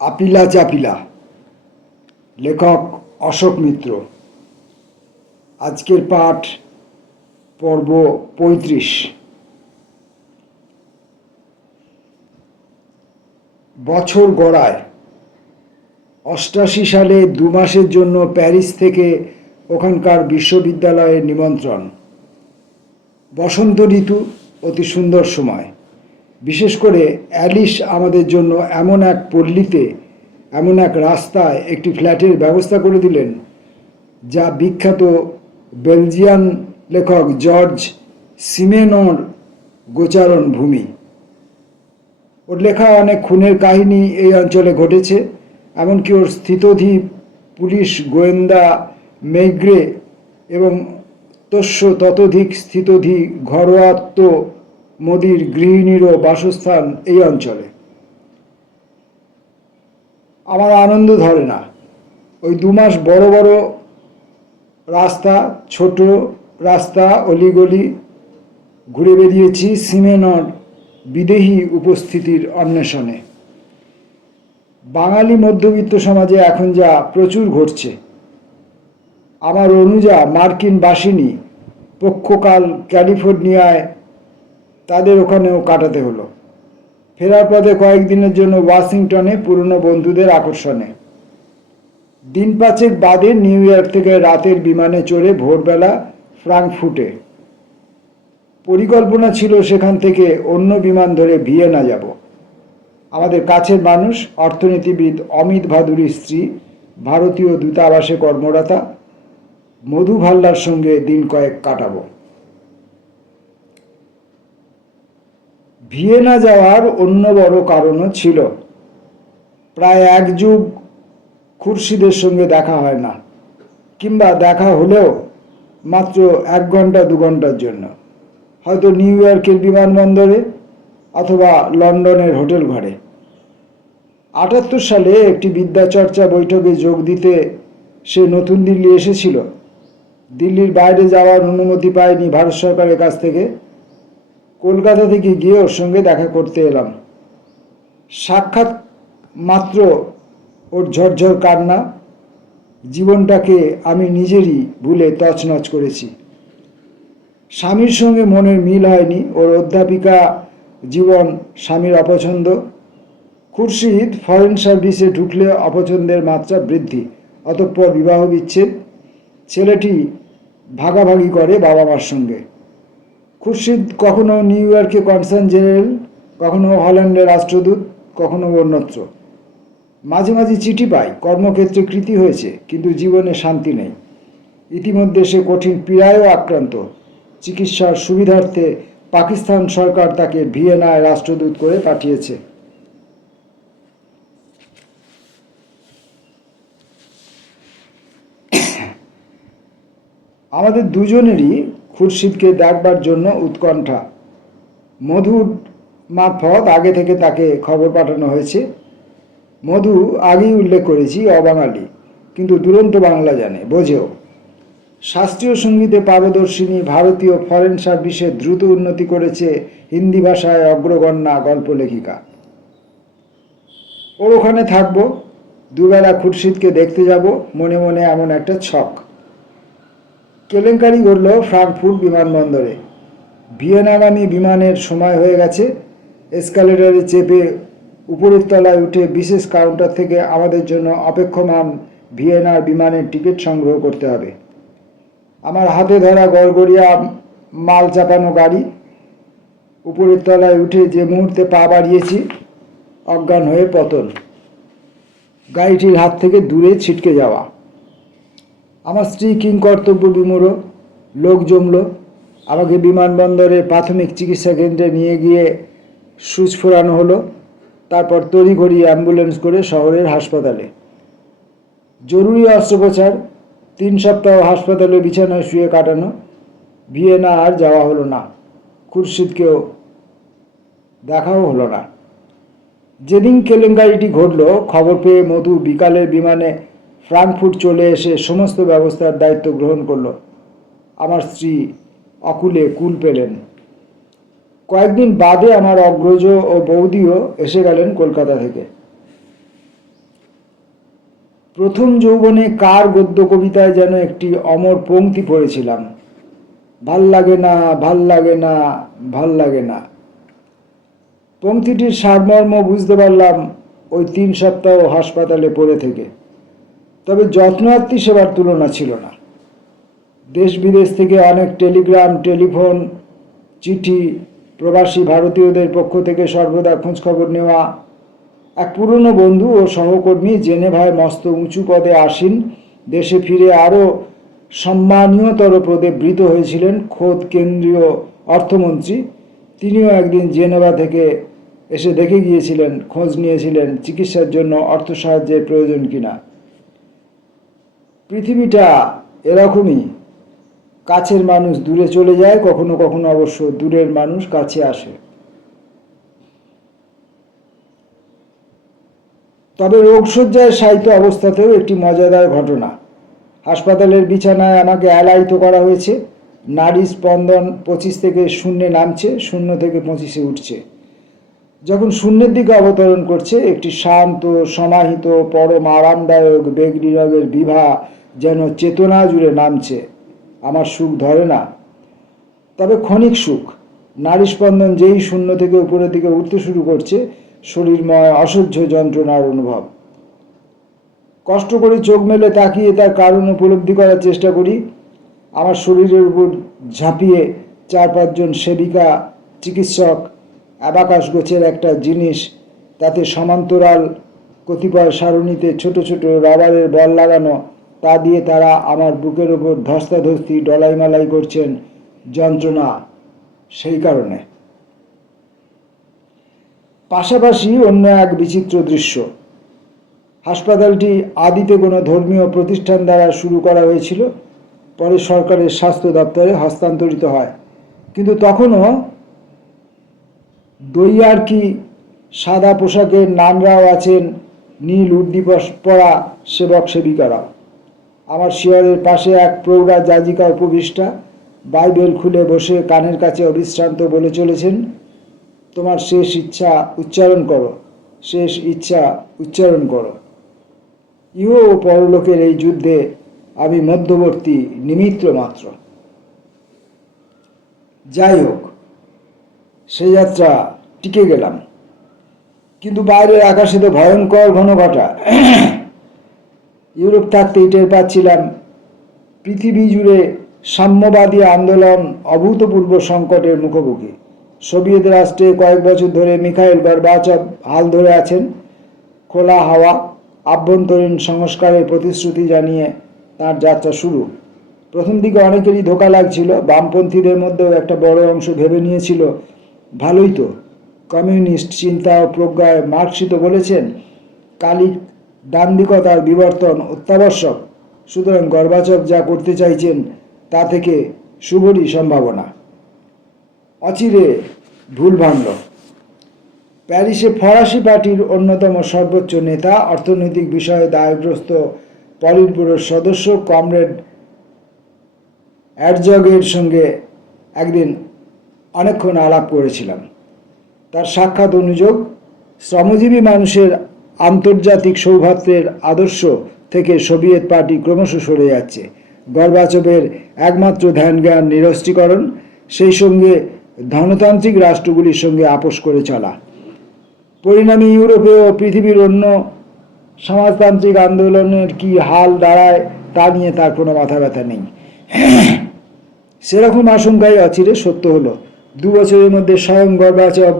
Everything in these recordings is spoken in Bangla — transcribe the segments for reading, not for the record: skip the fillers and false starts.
আপিলা চাপিলা, লেখক অশোক মিত্র। আজকের পাঠ পর্ব ৩৫। বছর গড়ায় ৮৮ সালে ২ মাসের জন্য প্যারিস থেকে ওখানকার বিশ্ববিদ্যালয়ের নিমন্ত্রণ। বসন্ত ঋতু অতি সুন্দর সময়। বিশেষ করে অ্যালিস আমাদের জন্য এমন এক পল্লীতে, এমন এক রাস্তায় একটি ফ্ল্যাটের ব্যবস্থা করে দিলেন, যা বিখ্যাত বেলজিয়ান লেখক জর্জ সিমেনোর গোচারণ ভূমি। ওর লেখা অনেক খুনের কাহিনী এই অঞ্চলে ঘটেছে, এমনকি ওর স্থিতধী পুলিশ গোয়েন্দা মেইগ্রে এবং ততোধিক স্থিতধী ঘরোয়াত্ম মোদির গৃহিণীরও বাসস্থান এই অঞ্চলে। আমার আনন্দ ধরে না। ওই ২ মাস বড় বড় রাস্তা, ছোট রাস্তা, অলিগলি ঘুরে বেরিয়েছি সিমেনর বিদেহী উপস্থিতির অন্বেষণে। বাঙালি মধ্যবিত্ত সমাজে এখন যা প্রচুর ঘটছে। আমার অনুজা মার্কিন বাসিনী, পক্ষকাল ক্যালিফোর্নিয়ায়, তাদের ওখানেও কাটাতে হলো। ফেরার পথে কয়েকদিনের জন্য ওয়াশিংটনে পুরনো বন্ধুদের আকর্ষণে। দিন ৫ বাদে নিউ ইয়র্ক থেকে রাতের বিমানে চড়ে ভোরবেলা ফ্রাঙ্কফুর্টে। পরিকল্পনা ছিল সেখান থেকে অন্য বিমান ধরে ভিয়েনা যাব। আমাদের কাছের মানুষ, অর্থনীতিবিদ অমিত ভাদুরীর স্ত্রী, ভারতীয় দূতাবাসে কর্মরতা মধু ভাল্লার সঙ্গে দিন কয়েক কাটাবো। ভিয়েনা যাওয়ার অন্য বড় কারণও ছিল। প্রায় ১ যুগ খুরশিদের সঙ্গে দেখা হয় না, কিংবা দেখা হলেও মাত্র ১ ঘন্টা ২ ঘন্টার জন্য, হয়তো নিউ ইয়র্কের বিমানবন্দরে অথবা লন্ডনের হোটেল ঘরে। ৭৮ সালে একটি বিদ্যাচর্চা বৈঠকে যোগ দিতে সে নতুন দিল্লি এসেছিল। দিল্লির বাইরে যাওয়ার অনুমতি পায়নি ভারত সরকারের কাছ থেকে। কলকাতা থেকে গিয়ে ওর সঙ্গে দেখা করতে এলাম। সাক্ষাৎ মাত্র ওর ঝরঝর কান্না। জীবনটাকে আমি নিজেরই ভুলে তছনছ করেছি। স্বামীর সঙ্গে মনের মিল হয়নি। ওর অধ্যাপিকা জীবন স্বামীর অপছন্দ। খুরশিদ ফরেন সার্ভিসে ঢুকলে অপছন্দের মাত্রা বৃদ্ধি। অতঃপর বিবাহ বিচ্ছেদ। ছেলেটি ভাগাভাগি করে বাবা মার সঙ্গে। খুরশিদ কখনো নিউ ইয়র্কে কনসাল জেনারেল, কখনো হল্যান্ডের রাষ্ট্রদূত, কখনো অন্যত্র। মাঝে মাঝে চিঠি পাই, কর্মক্ষেত্রে কৃতি হয়েছে, কিন্তু জীবনে শান্তি নেই। ইতিমধ্যে সে কঠিন পীড়ায়ও আক্রান্ত। চিকিৎসার সুবিধার্থে পাকিস্তান সরকার তাকে ভিয়েনায় রাষ্ট্রদূত করে পাঠিয়েছে। আমাদের দুজনেরই খুরশিদকে দেখবার জন্য উৎকণ্ঠা। মধুর মারফত আগে থেকে তাকে খবর পাঠানো হয়েছে। মধু আগেই উল্লেখ করেছি অবাঙালি, কিন্তু দুরন্ত বাংলা জানে, বোঝেও। শাস্ত্রীয় সঙ্গীতে পারদর্শিনী, ভারতীয় ফরেন সার্ভিসে দ্রুত উন্নতি করেছে, হিন্দি ভাষায় অগ্রগণ্যা গল্প লেখিকা। ওর ওখানে থাকবো, দুবেলা খুরশিদকে দেখতে যাব, মনে মনে এমন একটা ছক। কেলেঙ্কারি ঘটল ফ্রাঙ্কফুর্ট বিমানবন্দরে। ভিয়েনাগামী বিমানের সময় হয়ে গেছে। এসকালেটরে চেপে উপরের তলায় উঠে বিশেষ কাউন্টার থেকে আমাদের জন্য অপেক্ষমান ভিয়েনার বিমানের টিকিট সংগ্রহ করতে হবে। আমার হাতে ধরা গড়গড়িয়া মাল চাপানো গাড়ি। উপরের তলায় উঠে যে মুহূর্তে পা বাড়িয়েছি, অজ্ঞান হয়ে পতন। গাড়িটির হাত থেকে দূরে ছিটকে যাওয়া। আমার স্ত্রী কিংকর্তব্য বিমূঢ়। লোক জমল। আমাকে বিমানবন্দরে প্রাথমিক চিকিৎসা কেন্দ্রে নিয়ে গিয়ে সুচ ফোরানো হলো। তারপর তড়িঘড়ি অ্যাম্বুলেন্স করে শহরের হাসপাতালে। জরুরি অস্ত্রোপচার। ৩ সপ্তাহ হাসপাতালে বিছানায় শুয়ে কাটানো। ভিয়েনা আর যাওয়া হলো না। খুরশিদকেও দেখাও হলো না। যেদিন কেলেঙ্কারিটি ঘটল, খবর পেয়ে মধু বিকালের বিমানে ফ্রাঙ্কফুর্ট চলে এসে সমস্ত ব্যবস্থার দায়িত্ব গ্রহণ করল। আমার স্ত্রী অকুলে কুল পেলেন। কয়েকদিন বাদে আমার অগ্রজ ও বৌদিও এসে গেলেন কলকাতা থেকে। প্রথম যৌবনে কার গদ্য কবিতায় যেন একটি অমর পংক্তি পড়েছিলাম, ভাল লাগে না, ভাল লাগে না, ভাল লাগে না। পংক্তিটির সারমর্ম বুঝতে পারলাম ওই 3 সপ্তাহ হাসপাতালে পড়ে থেকে। তবে যত্নার্থী সেবার তুলনা ছিল না। দেশ বিদেশ থেকে অনেক টেলিগ্রাম, টেলিফোন, চিঠি, প্রবাসী ভারতীয়দের পক্ষ থেকে সর্বদা খোঁজখবর নেওয়া। এক পুরনো বন্ধু ও সহকর্মী জেনেভায় মস্ত উঁচু পদে আসীন, দেশে ফিরে আরও সম্মানীয়তর পদে বৃত হয়েছিলেন খোদ কেন্দ্রীয় অর্থমন্ত্রী। তিনিও একদিন জেনেভা থেকে এসে দেখে গিয়েছিলেন, খোঁজ নিয়েছিলেন চিকিৎসার জন্য অর্থ সাহায্যের প্রয়োজন কিনা। পৃথিবীটা এরকমই, কাছের মানুষ দূরে চলে যায়, কখনো কখনো অবশ্য দূরের মানুষ কাছে আসে। তবে রোগশয্যায় শায়িত অবস্থাতেও একটি মজাদার ঘটনা। হাসপাতালের বিছানায় আমাকে অ্যালায়িত করা হয়েছে। নাড়ি স্পন্দন 25 থেকে শূন্যে নামছে, 0 থেকে 25-এ উঠছে। যখন শূন্যের দিকে অবতরণ করছে, একটি শান্ত, সমাহিত, পরম আরামদায়ক বেগনি রঙের বিভা যেন চেতনা জুড়ে নামছে। আমার সুখ ধরে না, তবে ক্ষণিক সুখ। নাড়ি স্পন্দন যেই 0 থেকে উপরের দিকে উঠতে শুরু করছে, শরীরময় অসহ্য যন্ত্রণার অনুভব। কষ্ট করে চোখ মেলে তাকিয়ে তার কারণ উপলব্ধি করার চেষ্টা করি। আমার শরীরের উপর ঝাঁপিয়ে 4-5 জন সেবিকা, চিকিৎসক, অ্যাবাকাস গোছের একটা জিনিস, তাতে সমান্তরাল কতিপয় সারণীতে ছোট ছোট রাবারের বল লাগানো, তা দিয়ে তারা আমার বুকের ওপর ধস্তাধস্তি ডলাইমালাই করছেন। যন্ত্রণা সেই কারণে। পাশাপাশি অন্য এক বিচিত্র দৃশ্য। হাসপাতালটি আদিতে কোনো ধর্মীয় প্রতিষ্ঠান দ্বারা শুরু করা হয়েছিল, পরে সরকারের স্বাস্থ্য দপ্তরে হস্তান্তরিত হয়। কিন্তু তখনও দইয়ার্কি সাদা পোশাকের নানরাও আছেন, নীল উর্দি পরা সেবক সেবিকারাও। আমার শিয়রের পাশে এক প্রৌঢ়া যাজিকা উপবিষ্টা, বাইবেল খুলে বসে কানের কাছে অবিশ্রান্ত বলে চলেছেন, তোমার শেষ ইচ্ছা উচ্চারণ করো, শেষ ইচ্ছা উচ্চারণ করো। ইহ ও পরলোকের এই যুদ্ধে আমি মধ্যবর্তী নিমিত্ত মাত্র। যাই হোক, সে যাত্রা টিকে গেলাম, কিন্তু বাইরের আকাশে তো ভয়ঙ্কর ঘনঘটা। ইউরোপ থাকতেই টের পাচ্ছিলাম পৃথিবী জুড়ে সাম্যবাদী আন্দোলন অভূতপূর্ব সংকটের মুখোমুখি। সোভিয়েত রাষ্ট্রে কয়েক বছর ধরে মিখাইল গর্বাচভ হাল ধরে আছেন। খোলা হাওয়া আভ্যন্তরীণ সংস্কারের প্রতিশ্রুতি জানিয়ে তার যাত্রা শুরু। প্রথম দিকে অনেকেরই ধোঁকা লাগছিল। বামপন্থীদের মধ্যেও একটা বড় অংশ ভেবে নিয়েছিল, ভালোই তো, কমিউনিস্ট চিন্তা ও প্রজ্ঞায় মার্কসই তো বলেছেন কালিক দান্দিকতার বিবর্তন অত্যাবশ্যক, সুতরাং গর্বাচভ যা করতে চাইছেন তা থেকে শুভরই সম্ভাবনা। অচিরে ভুল ভাঙল। প্যারিসে ফরাসি পার্টির অন্যতম সর্বোচ্চ নেতা, অর্থনৈতিক বিষয়ে দায়গ্রস্ত পলিট ব্যুরোর সদস্য কমরেড অ্যারজগের সঙ্গে একদিন অনেকক্ষণ আলাপ করেছিলাম। তার সাক্ষাৎ অনুযোগ, শ্রমজীবী মানুষের আন্তর্জাতিক সৌভাত্রের আদর্শ থেকে সোভিয়েত পার্টি ক্রমশ সরে যাচ্ছে। গর্বাচভের একমাত্র ধ্যান জ্ঞান নিরস্ত্রীকরণ, সেই সঙ্গে ধনতান্ত্রিক রাষ্ট্রগুলির সঙ্গে আপোষ করে চলা। পরিণামে ইউরোপে ও পৃথিবীর অন্য সমাজতান্ত্রিক আন্দোলনের কি হাল দাঁড়ায় তা নিয়ে তার কোনো মাথা ব্যথা নেই। সেরকম আশঙ্কাই অচিরে সত্য হলো। 2 বছরের মধ্যে স্বয়ং গর্বাচভ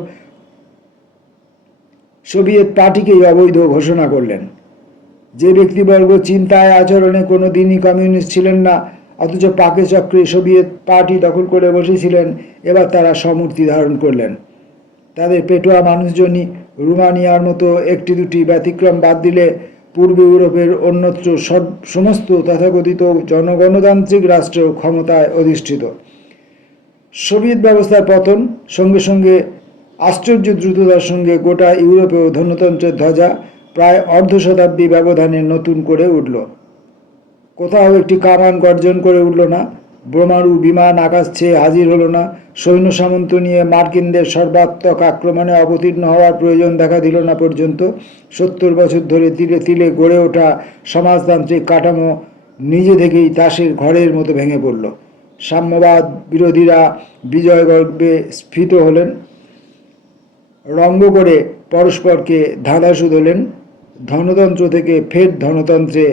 সোভিয়েত পার্টিকেই অবৈধ ঘোষণা করলেন। যে ব্যক্তিবর্গ চিন্তায় আচরণে কোনো দিনই কমিউনিস্ট ছিলেন না, অথচ পাকে চক্রে সোভিয়েত পার্টি দখল করে বসেছিলেন, এবার তারা সমূর্তি ধারণ করলেন। তাদের পেটোয়া মানুষজনই, রুমানিয়ার মতো 1-2টি ব্যতিক্রম বাদ দিলে, পূর্ব ইউরোপের অন্যত্র সমস্ত তথাকথিত জনগণতান্ত্রিক রাষ্ট্র ক্ষমতায় অধিষ্ঠিত। সোভিয়েত ব্যবস্থার পতন সঙ্গে সঙ্গে আশ্চর্য দ্রুততার সঙ্গে গোটা ইউরোপেও ধনতন্ত্রের ধ্বজা প্রায় অর্ধ শতাব্দী ব্যবধানে নতুন করে উঠল। কোথাও একটি কামান গর্জন করে উঠল না, বোমারু বিমান আকাশ ছেয়ে হাজির হলো না, সৈন্য সামন্ত নিয়ে মার্কিনদের সর্বাত্মক আক্রমণে অবতীর্ণ হওয়ার প্রয়োজন দেখা দিল না পর্যন্ত 70 বছর ধরে তিলে তিলে গড়ে ওঠা সমাজতান্ত্রিক কাঠামো নিজে থেকেই তাসের ঘরের মতো ভেঙে পড়ল। সাম্যবাদ বিরোধীরা বিজয় গর্বে স্ফীত হলেন, রঙ্গ করে পরস্পরকে ধাঁধা শুধলেন। ধনতন্ত্র থেকে ফের ধনতন্ত্রে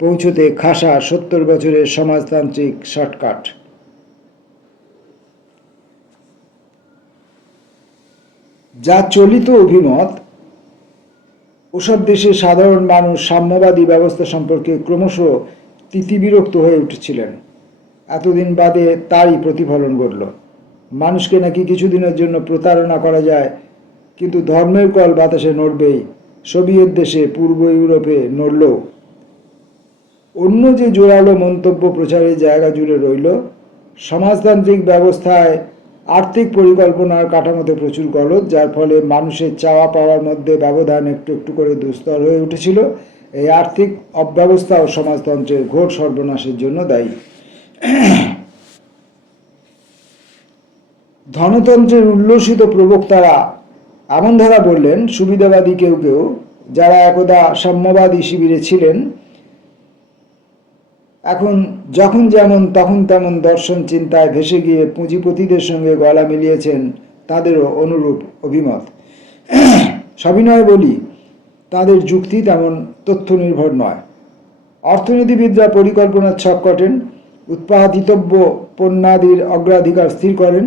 পৌঁছতে খাসা 70 বছরের সমাজতান্ত্রিক শর্টকাট। যা চলিত অভিমত, ওসব দেশে সাধারণ মানুষ সাম্যবাদী ব্যবস্থা সম্পর্কে ক্রমশ তিতিবিরক্ত হয়ে উঠেছিলেন। এতদিন বাদে তারই প্রতিফলন ঘটল। মানুষকে নাকি কিছুদিনের জন্য প্রতারণা করা যায়, কিন্তু ধর্মের কল বাতাসে নড়বেই। সোভিয়েত দেশে, পূর্ব ইউরোপে নড়ল। অন্য যে জোরালো মন্তব্য প্রচারের জায়গা জুড়ে রইল, সমাজতান্ত্রিক ব্যবস্থায় আর্থিক পরিকল্পনার কাঠামোতে প্রচুর গলদ, যার ফলে মানুষের চাওয়া পাওয়ার মধ্যে ব্যবধান একটু একটু করে দুস্তর হয়ে উঠেছিল। এই আর্থিক অব্যবস্থাও সমাজতন্ত্রের ঘোর সর্বনাশের জন্য দায়ী। ধনতন্ত্রের উল্লসিত প্রবক্তারা এমন ধারা বললেন, সুবিধাবাদী কেউ কেউ যারা একদা সাম্যবাদী শিবিরে ছিলেন, এখন যখন যেমন তখন তেমন দর্শন চিন্তায় ভেসে গিয়ে পুঁজিপতিদের সঙ্গে গলা মিলিয়েছেন, তাদেরও অনুরূপ অভিমত। সবিনয় বলি, তাদের যুক্তি তেমন তথ্য নির্ভর নয়। অর্থনীতিবিদরা পরিকল্পনার ছক কটেন, উৎপাদিতব্য পণ্যাদির অগ্রাধিকার স্থির করেন,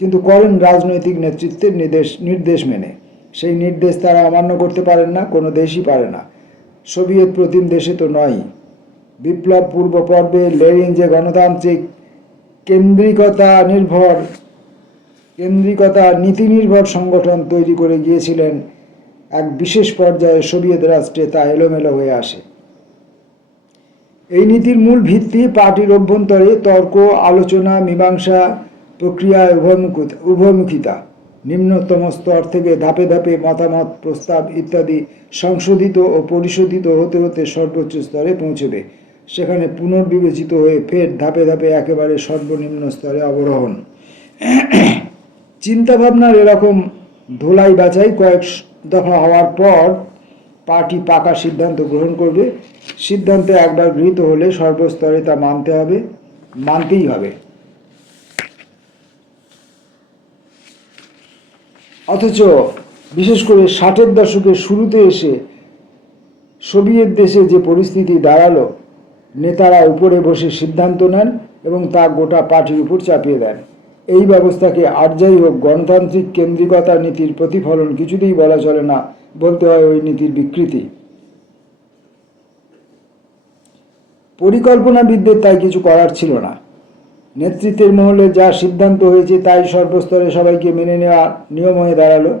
কিন্তু করেন রাজনৈতিক নেতৃত্বের নির্দেশ মেনে। সেই নির্দেশ তারা অমান্য করতে পারেন না, কোনো দেশই পারে না। সোভিয়েত প্রতিম দেশে তো নয়। বিপ্লব পূর্ব পর্বে লেনিন যে গণতান্ত্রিক কেন্দ্রিকতা নীতি নির্ভর সংগঠন তৈরি করে গিয়েছিলেন, এক বিশেষ পর্যায়ে সোভিয়েত রাষ্ট্রে তা এলোমেলো হয়ে আসে। এই নীতির মূল ভিত্তি পার্টির অভ্যন্তরে তর্ক, আলোচনা, মীমাংসা প্রক্রিয়ায় উভয়মুখিতা। নিম্নতম স্তর থেকে ধাপে ধাপে মতামত, প্রস্তাব ইত্যাদি সংশোধিত ও পরিশোধিত হতে হতে সর্বোচ্চ স্তরে পৌঁছবে। সেখানে পুনর্বিবেচিত হয়ে ফের ধাপে ধাপে একেবারে সর্বনিম্ন স্তরে অবরোহণ। চিন্তাভাবনার এরকম ধোলাই বাছাই কয়েক দফা হওয়ার পর পার্টি পাকা সিদ্ধান্ত গ্রহণ করবে। সিদ্ধান্তে একবার গৃহীত হলে সর্বস্তরে তা মানতেই হবে। অথচ বিশেষ করে 60-এর দশকের শুরুতে এসে সোভিয়েত দেশে যে পরিস্থিতি দাঁড়ালো, নেতারা উপরে বসে সিদ্ধান্ত নেন এবং তা গোটা পার্টির উপর চাপিয়ে দেন। এই ব্যবস্থাকে আর যাই হোক গণতান্ত্রিক কেন্দ্রিকতা নীতির প্রতিফলন কিছুতেই বলা চলে না, বলতে হয় ওই নীতির বিকৃতি। পরিকল্পনাবিদদের তাই কিছু করার ছিল না। নেতৃত্বের মহলে যা সিদ্ধান্ত হয়েছে তাই সর্বস্তরে সবাইকে মেনে নেওয়া নিয়ম হয়ে দাঁড়ালো।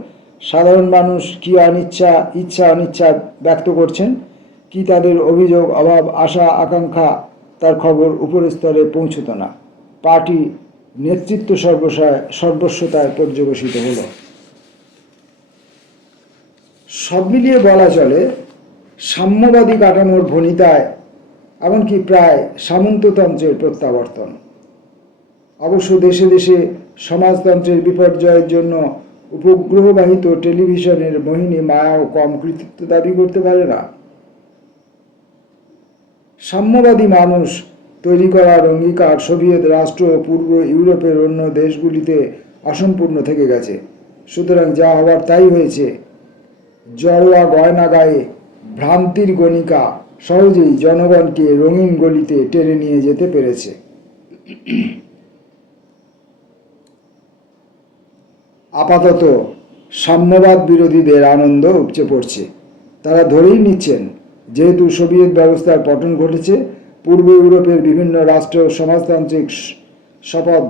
সাধারণ মানুষ কি ইচ্ছা অনিচ্ছা ব্যক্ত করছেন, কি তাদের অভিযোগ, অভাব, আশা, আকাঙ্ক্ষা, তার খবর উপরের স্তরে পৌঁছত না। পার্টি নেতৃত্ব সর্বস্বতায় পর্যবসিত হলো। সব মিলিয়ে বলা চলে, সাম্যবাদী কাঠামোর ভনিতায় এমনকি প্রায় সামন্ততন্ত্রের প্রত্যাবর্তন। অবশ্য দেশে দেশে সমাজতন্ত্রের বিপর্যয়ের জন্য উপগ্রহবাহিত টেলিভিশনের মোহিনী মায়াও কম কৃতিত্ব দাবি করতে পারে না। সাম্যবাদী মানুষ তৈরি করার অঙ্গীকার সোভিয়েত রাষ্ট্র ও পূর্ব ইউরোপের অন্য দেশগুলিতে অসম্পূর্ণ থেকে গেছে। সুতরাং যা হওয়ার তাই হয়েছে। জড়োয়া গয়না গায়ে ভ্রান্তির গণিকা সহজেই জনগণকে রঙিন গলিতে টেনে নিয়ে যেতে পেরেছে। আপাতত সাম্যবাদ বিরোধীদের আনন্দ উপচে পড়ছে। তারা ধরেই নিচ্ছেন, যেহেতু সোভিয়েত ব্যবস্থার পতন ঘটেছে, পূর্ব ইউরোপের বিভিন্ন রাষ্ট্র সমাজতান্ত্রিক শপথ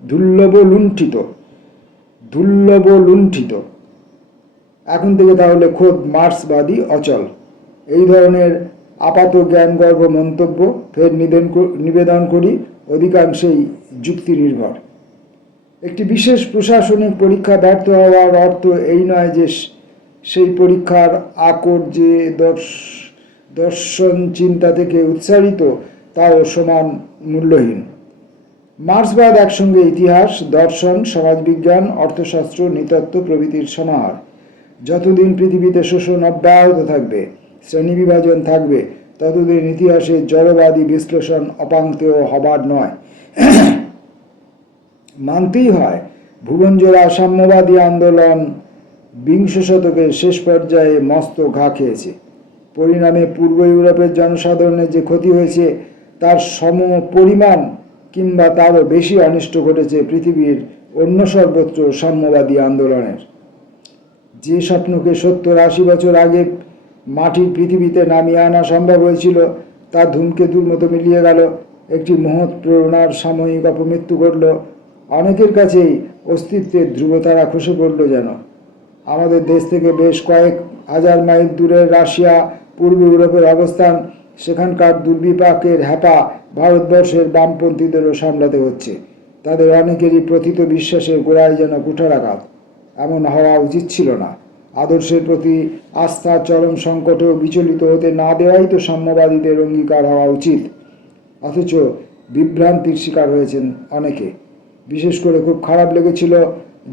ধুল্লবলুণ্ঠিত। এখন থেকে তাহলে খোদ মার্ক্সবাদী অচল। এই ধরনের আপাত জ্ঞানগর্ভ মন্তব্য ফের নিবেদন করি অধিকাংশেই যুক্তি নির্ভর। একটি বিশেষ প্রশাসনিক পরীক্ষা ব্যর্থ হওয়ার অর্থ এই নয় যে সেই পরীক্ষার আকর যে দর্শন চিন্তা থেকে উৎসারিত, তাও সমান মূল্যহীন। মার্ক্সবাদ একসঙ্গে ইতিহাস, দর্শন, সমাজবিজ্ঞান, অর্থশাস্ত্র, নৃতত্ত্ব প্রভৃতির সমাহার। যতদিন পৃথিবীতে শোষণ অব্যাহত থাকবে, শ্রেণী বিভাজন থাকবে, ততদিন ইতিহাসের জড়বাদী বিশ্লেষণ অপাঙ্ক্তেয় হবার নয়। মানতেই হয়, ভুবনজোড়া সাম্যবাদী আন্দোলন বিংশ শতকের শেষ পর্যায়ে মস্ত ঘা খেয়েছে। পরিণামে পূর্ব ইউরোপের জনসাধারণের যে ক্ষতি হয়েছে, তার সম পরিমাণ কিংবা তারও বেশি অনিষ্ট ঘটেছে পৃথিবীর অন্য সর্বত্র সাম্যবাদী আন্দোলনের। যে স্বপ্নকে 70-80 বছর আগে মাটির পৃথিবীতে নামিয়ে আনা সম্ভব হয়েছিল, তা ধূমকেতুর মতো মিলিয়ে গেল। একটি মহৎ প্রেরণার সাময়িক অপমৃত্যু ঘটল। অনেকের কাছেই অস্তিত্বের ধ্রুবতারা খসে পড়ল যেন। আমাদের দেশ থেকে বেশ কয়েক হাজার মাইল দূরের রাশিয়া, পূর্ব ইউরোপের অবস্থান, সেখানকার দুর্বিপাকের হ্যাপা ভারতবর্ষের বামপন্থীদেরও সামলাতে হচ্ছে। তাদের অনেকেরই প্রথিত বিশ্বাসের গোড়ায় যেন কুঠারাঘাত। এমন হওয়া উচিত ছিল না। আদর্শের প্রতি আস্থা চরম সংকটেও বিচলিত হতে না দেওয়াই তো সাম্যবাদীদের অঙ্গীকার হওয়া উচিত। অথচ বিভ্রান্তির শিকার হয়েছেন অনেকে। বিশেষ করে খুব খারাপ লেগেছিল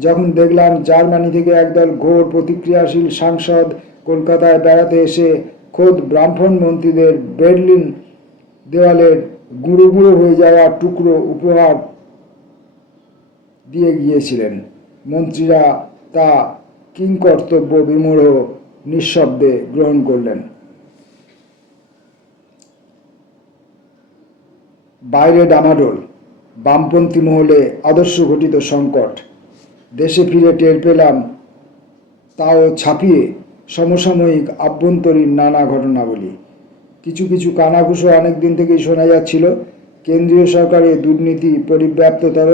যখন দেখলাম জার্মানি থেকে একদল ঘোর প্রতিক্রিয়াশীল সাংসদ কলকাতায় বেড়াতে এসে খোদ ব্রাহ্মণ মন্ত্রীদের বের্লিন দেওয়ালের গুঁড়ো গুঁড়ো হয়ে যাওয়া টুকরো উপহার দিয়ে গিয়েছিলেন। মন্ত্রীরা তা কিংকর্তব্য বিমূঢ় নিঃশব্দে গ্রহণ করলেন। বাইরে ডামাডোল, বামপন্থী মহলে আদর্শ ঘটিত সংকট। দেশে ফিরে টের পেলাম তাও ছাপিয়ে সমসাময়িক আভ্যন্তরীণ নানা ঘটনাবলী। কিছু কিছু কানাঘুষো অনেক দিন থেকেই শোনা যাচ্ছিল। কেন্দ্রীয় সরকারে দুর্নীতি পরিব্যাপ্ততর।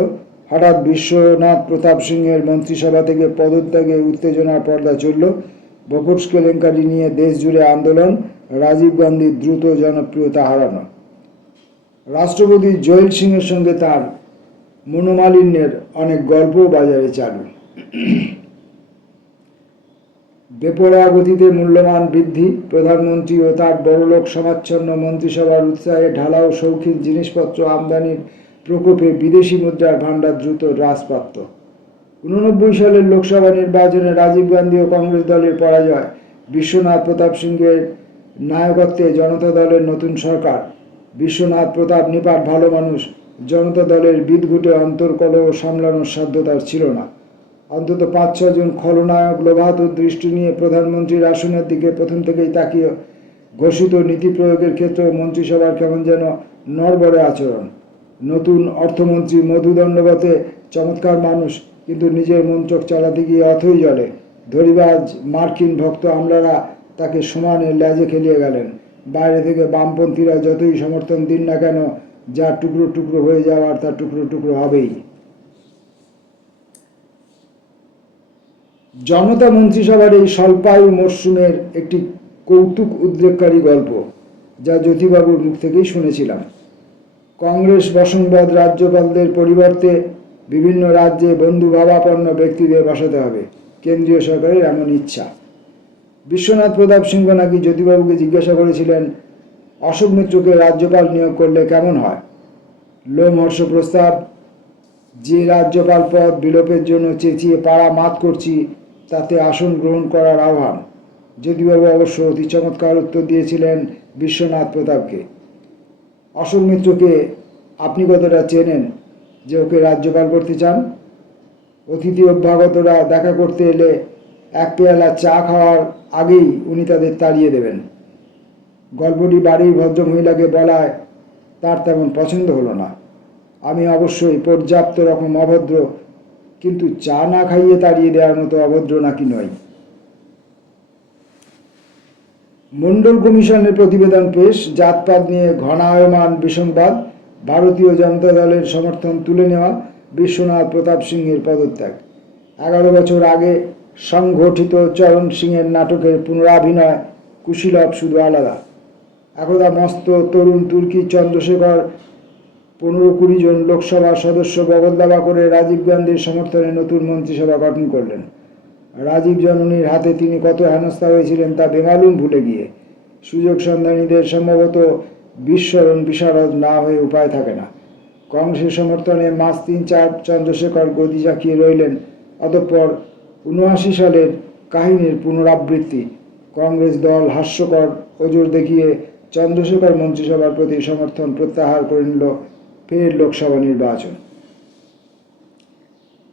হঠাৎ বিশ্বনাথ প্রতাপ সিংহের মন্ত্রিসভা থেকে পদত্যাগে উত্তেজনার পর্দা চলল। বকস কেলেঙ্কারি নিয়ে দেশ জুড়ে আন্দোলন। রাজীব গান্ধীর দ্রুত জনপ্রিয়তা হারানো। রাষ্ট্রপতি জয়েল সিংয়ের সঙ্গে তার মনোমালিন্যের অনেক গল্প বাজারে চালু। বেপরোয়া গতিতে মূল্যমান বৃদ্ধি, প্রধানমন্ত্রী ও তার বড়লোক সমাচ্ছন্ন মন্ত্রিসভার উৎসাহে ঢালাও শৌখিন জিনিসপত্র আমদানির প্রকোপে বিদেশি মুদ্রার ভাণ্ডার দ্রুত হ্রাসপ্রাপ্ত। 89 সালের লোকসভা নির্বাচনে রাজীব গান্ধী ও কংগ্রেস দলের পরাজয়, বিশ্বনাথ প্রতাপ সিংহের নায়কত্বে জনতা দলের নতুন সরকার। বিশ্বনাথ প্রতাপ নিপাট ভালো মানুষ। জনতা দলের বিদঘুটে অন্তর্কলহ সামলানোর সাধ্য তার ছিল না। অন্তত 5-6 জন খলনায়ক লোভাতুর দৃষ্টি নিয়ে প্রধানমন্ত্রীর আসনের দিকে প্রথম থেকেই তাকিয়ে। ঘোষিত নীতি প্রয়োগের ক্ষেত্রে মন্ত্রিসভার কেমন যেন নড়বড়ে আচরণ। নতুন অর্থমন্ত্রী মধু দণ্ডবতে চমৎকার মানুষ, কিন্তু নিজের মন্ত্রক চালাতে গিয়ে অথই জলে। ধরিবাজ মার্কিন ভক্ত আমলারা তাকে সমানে লেজে খেলিয়ে গেলেন। বাইরে থেকে বামপন্থীরা যতই সমর্থন দিন না কেন, যা টুকরো টুকরো হয়ে যাওয়ার তা টুকরো টুকরো হবেই। জনতা মন্ত্রিসভার এই স্বল্পায়ু মরশুমের একটি কৌতুক উদ্রেককারী গল্প, যা জ্যোতিবাবুর মুখ থেকেই শুনেছিলাম। কংগ্রেস বসংবদ রাজ্যপালদের পরিবর্তে বিভিন্ন রাজ্যে বন্ধুভাবাপন্ন ব্যক্তিদের বসাতে হবে, কেন্দ্রীয় সরকারের এমন ইচ্ছা। বিশ্বনাথ প্রতাপ সিংহ নাকি জ্যোতিবাবুকে জিজ্ঞাসা করেছিলেন, অশোক মিত্রকে রাজ্যপাল নিয়োগ করলে কেমন হয়? লোমহর্ষ প্রস্তাব। যে রাজ্যপাল পদ বিলোপের জন্য চেঁচিয়ে পাড়া মাত করছি, তাতে আসন গ্রহণ করার আহ্বান। জ্যোতিবাবু অবশ্য অতি চমৎকার উত্তর দিয়েছিলেন বিশ্বনাথ প্রতাপকে, অশোক মিত্রকে আপনি কতটা চেনেন যে ওকে রাজ্যপাল করতে চান? অতিথি অভ্যাগতরা দেখা করতে এলে এক পেয়ালা চা খাওয়ার আগেই উনি তাদের তাড়িয়ে দেবেন। গল্পটি বাড়ির ভদ্রমহিলাকে বলায় তার তেমন পছন্দ হলো না। আমি অবশ্যই পর্যাপ্ত রকম অভদ্র, কিন্তু চা না খাইয়ে তাড়িয়ে দেওয়ার মতো অভদ্র নাকি নয়। মন্ডল কমিশনের প্রতিবেদন পেশ। জাতপাত নিয়ে ঘনায়মান বিসংবাদ। ভারতীয় জনতা দলের সমর্থন তুলে নেওয়া। বিশ্বনাথ প্রতাপ সিংহের পদত্যাগ। 11 বছর আগে সংগঠিত চরণ সিংহের নাটকের পুনরাভিনয়। কুশীলব শুধু আলাদা। একদা মস্ত তরুণ তুর্কি চন্দ্রশেখর 15-20 জন লোকসভা সদস্য বগলদাবা করে রাজীব গান্ধীর সমর্থনে নতুন মন্ত্রিসভা গঠন করলেন। রাজীব জননীর হাতে তিনি কত হেনস্থা হয়েছিলেন তা বেমালুম ভুলে গিয়ে। সুযোগ সন্ধানীদের সম্ভবত বিস্মরণ বিশারদ না হয়ে উপায় থাকে না। কংগ্রেসের সমর্থনে মাস 3-4 চন্দ্রশেখর গদি জাঁকিয়ে রইলেন। অতঃপর 79 সালের কাহিনীর পুনরাবৃত্তি। কংগ্রেস দল হাস্যকর ওজোর দেখিয়ে চন্দ্রশেখর মন্ত্রিসভার প্রতি সমর্থন প্রত্যাহার করে নিল। ফের লোকসভা নির্বাচন।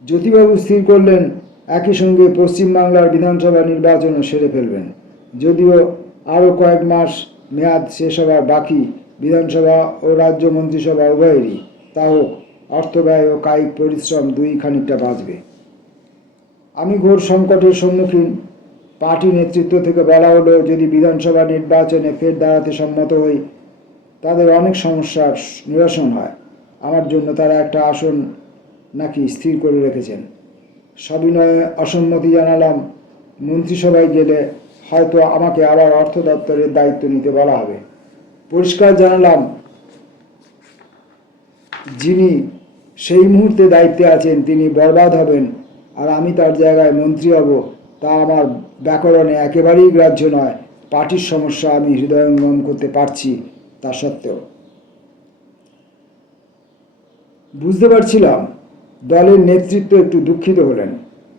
জ্যোতিবাবু স্থির করলেন একই সঙ্গে পশ্চিমবাংলার বিধানসভা নির্বাচনও সেরে ফেলবেন। যদিও আরও কয়েক মাস মেয়াদ শেষ হবার বাকি, বিধানসভা ও রাজ্য মন্ত্রিসভা উভয়েরই, তা হোক অর্থব্যয় ও কায়িক পরিশ্রম দুই খানিকটা বাঁচবে। আমি ঘোর সংকটের সম্মুখীন। পার্টি নেতৃত্ব থেকে বলা হলো, যদি বিধানসভা নির্বাচনে ফের দাঁড়াতে সম্মত হই, তাদের অনেক সমস্যার নিরসন হয়। আমার জন্য তারা একটা আসন নাকি স্থির করে রেখেছেন। সবিনয়ে অসম্মতি জানালাম। মন্ত্রিসভায় গেলে হয়তো আমাকে আবার অর্থ দপ্তরের দায়িত্ব নিতে বলা হবে। পরিষ্কার জানালাম, যিনি সেই মুহূর্তে দায়িত্বে আছেন তিনি বরবাদ হবেন, আর আমি তার জায়গায় মন্ত্রী হব, তা আমার ব্যাকরণে একেবারেই গ্রাহ্য নয়। পার্টির সমস্যা আমি হৃদয়ঙ্গম করতে পারছি, তা সত্ত্বেও বুঝতে পারছিলাম দলের নেতৃত্ব একটু দুঃখিত হলেন।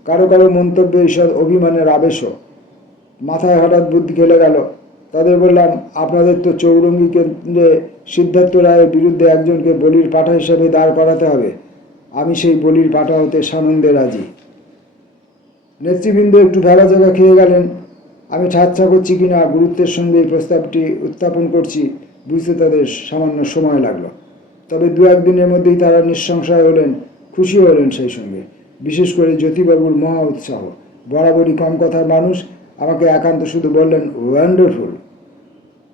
কারো কারো মন্তব্যে ঈষৎ অভিমানের আবেশও। মাথায় হঠাৎ বুদ্ধি খেলে গেল। তাদের বললাম, আপনাদের তো চৌরঙ্গী কেন্দ্রে সিদ্ধার্থ রায়ের বিরুদ্ধে একজনকে বলির পাঠা হিসেবে দাঁড় করাতে হবে। আমি সেই বলির পাঠা হতে সানন্দে রাজি। নেতৃবৃন্দ একটু ভেবাচাকা খেয়ে গেলেন। আমি ঠাট্টা করছি কিনা গুরুত্বের সঙ্গে এই প্রস্তাবটি উত্থাপন করছি বুঝতে তাদের সামান্য সময় লাগলো। তবে 2-1 দিনের মধ্যেই তারা নিঃসংশয় হলেন, খুশি হলেন সেই সঙ্গে। বিশেষ করে জ্যোতিবাবুর মহা উৎসাহ। বরাবরই কম কথার মানুষ, আমাকে একান্ত শুধু বললেন, ওয়ান্ডারফুল।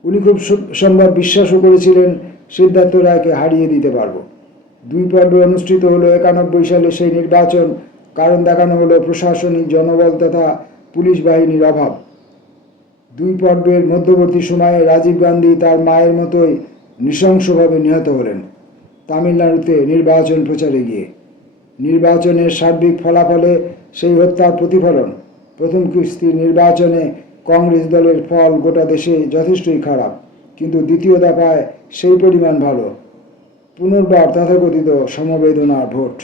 উনি খুব সম্ভব বিশ্বাসও করেছিলেন সিদ্ধার্থ রায়কে হারিয়ে দিতে পারব। 2 পর্বে অনুষ্ঠিত হলো 91 সালে সেই নির্বাচন। কারণ দেখানো হলো প্রশাসনিক জনবল তথা পুলিশ বাহিনীর অভাব। 2 পর্বের মধ্যবর্তী সময়ে রাজীব গান্ধী তার মায়ের মতোই নৃশংসভাবে নিহত হলেন তামিলনাড়ুতে নির্বাচন প্রচারে গিয়ে। নির্বাচনের সার্বিক ফলাফলে সেই হত্যার প্রতিফলন। প্রথম কিস্তি নির্বাচনে কংগ্রেস দলের ফল গোটা দেশে যথেষ্টই খারাপ, কিন্তু দ্বিতীয় দফায় সেই পরিমাণ ভালো। পুনর্বার তথাকথিত সমবেদনার ভোট।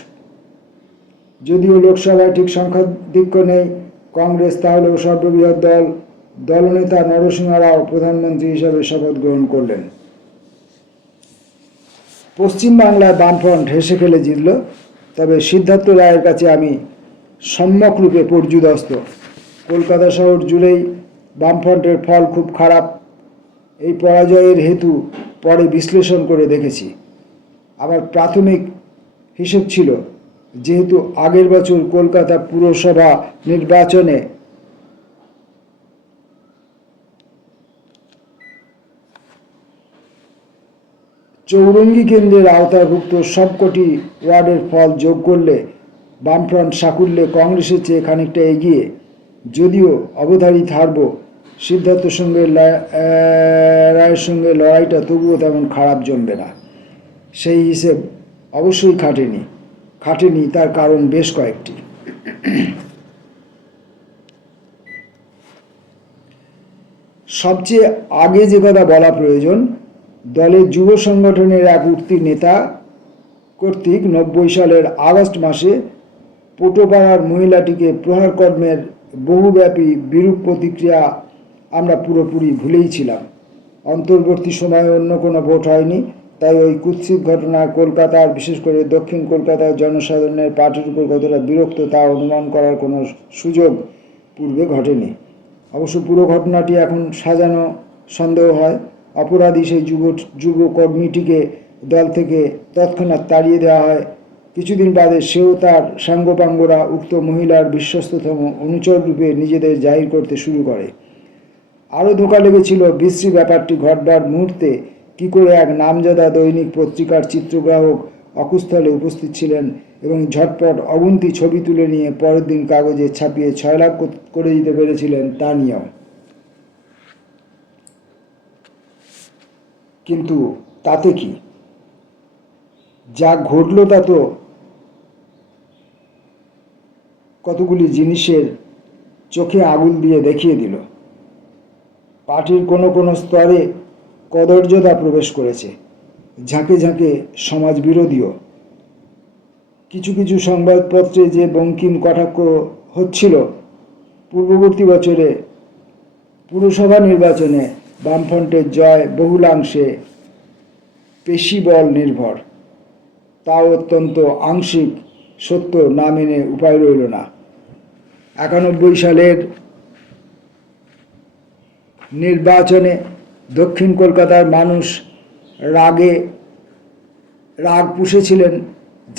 যদিও লোকসভায় ঠিক সংখ্যাধিক্য নেই কংগ্রেস, তাহলেও সর্ববৃহৎ দল। দলনেতা নরসিংহ রাও প্রধানমন্ত্রী হিসাবে শপথ গ্রহণ করলেন। পশ্চিমবাংলায় বামফ্রন্ট হেসে খেলে জিতল। তবে সিদ্ধার্থ রায়ের কাছে আমি সম্যকরূপে পর্যুদস্ত। কলকাতা শহর জুড়েই বামফ্রন্টের ফল খুব খারাপ। এই পরাজয়ের হেতু পরে বিশ্লেষণ করে দেখেছি। আমার প্রাথমিক হিসেব ছিল, যেহেতু আগের বছর কলকাতা পুরসভা নির্বাচনে চৌরঙ্গী কেন্দ্রের আওতাভুক্ত সবকটি ওয়ার্ডের ফল যোগ করলে বামফ্রন্ট সাকুল্যে কংগ্রেসের চেয়ে খানিকটা এগিয়ে। যদিও অবধারিত হারব, সিদ্ধার্থ রায়ের সঙ্গে লড়াইটা তবুও তেমন খারাপ জমবে না। সেই হিসেব অবশ্যই খাটেনি, তার কারণ বেশ কয়েকটি। সবচেয়ে আগে যে কথা বলা প্রয়োজন, দলের যুব সংগঠনের এক উঠতি নেতা কর্তৃক 90 সালের আগস্ট মাসে পোটোপাড়ার মহিলাটিকে প্রহার কর্মের বহুব্যাপী বিরূপ প্রতিক্রিয়া আমরা পুরোপুরি ভুলেই ছিলাম। অন্তর্বর্তী সময়ে অন্য কোনো ভোট হয়নি, তাই ওই কুৎসিত ঘটনায় কলকাতার, বিশেষ করে দক্ষিণ কলকাতার জনসাধারণের পার্টির উপর কতটা বিরক্ত তা অনুমান করার কোনো সুযোগ পূর্বে ঘটেনি। অবশ্য পুরো ঘটনাটি এখন সাজানো সন্দেহ হয়। অপরাধী সেই যুব কর্মীটিকে দল থেকে তৎক্ষণাৎ তাড়িয়ে দেওয়া হয়। কিছুদিন বাদে সেও তার সাঙ্গপাঙ্গরা উক্ত মহিলার বিশ্বস্ততম অনুচর রূপে নিজেদের জাহির করতে শুরু করে। আরও ধোঁকা লেগেছিল বিশ্রী ব্যাপারটি ঘটবার মুহূর্তে কী করে এক নামজাদা দৈনিক পত্রিকার চিত্রগ্রাহক অকুস্থলে উপস্থিত ছিলেন এবং ঝটপট অগুন্তি ছবি তুলে নিয়ে পরের দিন কাগজে ছাপিয়ে 6 লাখ করে দিতে পেরেছিলেন, তা নিয়েও। কিন্তু তাতে কি, যা ঘটল তা তো কতগুলি জিনিসের চোখে আঙুল দিয়ে দেখিয়ে দিল। পার্টির কোনো কোনো স্তরে কদর্যতা প্রবেশ করেছে, ঝাঁকে ঝাঁকে সমাজ বিরোধীও। কিছু কিছু সংবাদপত্রে যে বঙ্কিম কটাক্ষ হচ্ছিল, পূর্ববর্তী বছরে পুরসভা নির্বাচনে বামফ্রন্টের জয় বহুলাংশে পেশিবল নির্ভর, তাও অত্যন্ত আংশিক সত্য না মেনে উপায় রইল না। 91 সালের নির্বাচনে দক্ষিণ কলকাতার মানুষ রাগ পুষেছিলেন,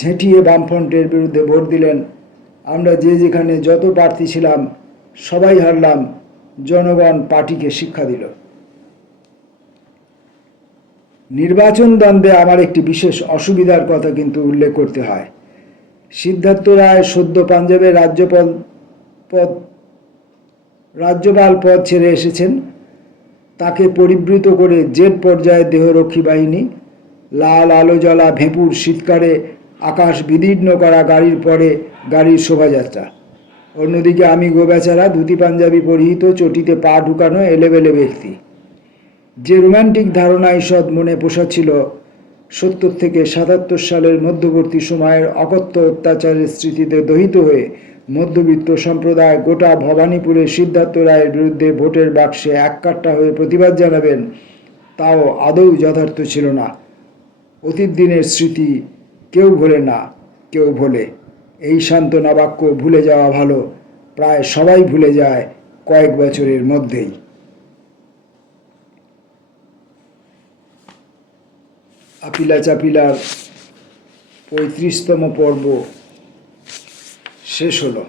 ঝেঁটিয়ে বামফ্রন্টের বিরুদ্ধে ভোট দিলেন। আমরা যে যেখানে যত প্রার্থী ছিলাম সবাই হারলাম, জনগণ পার্টিকে শিক্ষা দিল। নির্বাচন দ্বন্দ্বে আমার একটি বিশেষ অসুবিধার কথা কিন্তু উল্লেখ করতে হয়। সিদ্ধার্থ রায় সদ্য পাঞ্জাবের রাজ্যপাল পদ ছেড়ে এসেছেন। তাকে পরিবৃত করে জেড পর্যায়ের দেহরক্ষী বাহিনী, লাল আলো জ্বলা ভেঁপুর শীতকালে আকাশ বিদীর্ণ করা গাড়ির পরে গাড়ির শোভাযাত্রা। অন্যদিকে আমি গোবেচারা, ধুতি পাঞ্জাবি পরিহিত, চটিতে পা ঢুকানো এলেবেলে ব্যক্তি। যে রোম্যান্টিক ধারণা ঈষৎ মনে পোষাচ্ছিল 70 থেকে 77 সালের মধ্যবর্তী সময়ের অকথ্য অত্যাচারের স্মৃতিতে দহিত হয়ে মধ্যবিত্ত সম্প্রদায় গোটা ভবানীপুরে সিদ্ধার্থ রায়ের বিরুদ্ধে ভোটের বাক্সে এককাট্টা হয়ে প্রতিবাদ জানাবেন, তাও আদৌ যথার্থ ছিল না। অতীত দিনের স্মৃতি কেউ ভোলে না, কেউ ভোলে। এই সান্ত্বনা বাক্য ভুলে যাওয়া ভালো, প্রায় সবাই ভুলে যায় কয়েক বছরের মধ্যেই। আপিলা চাপিলার 35তম পর্ব শেষ হলো।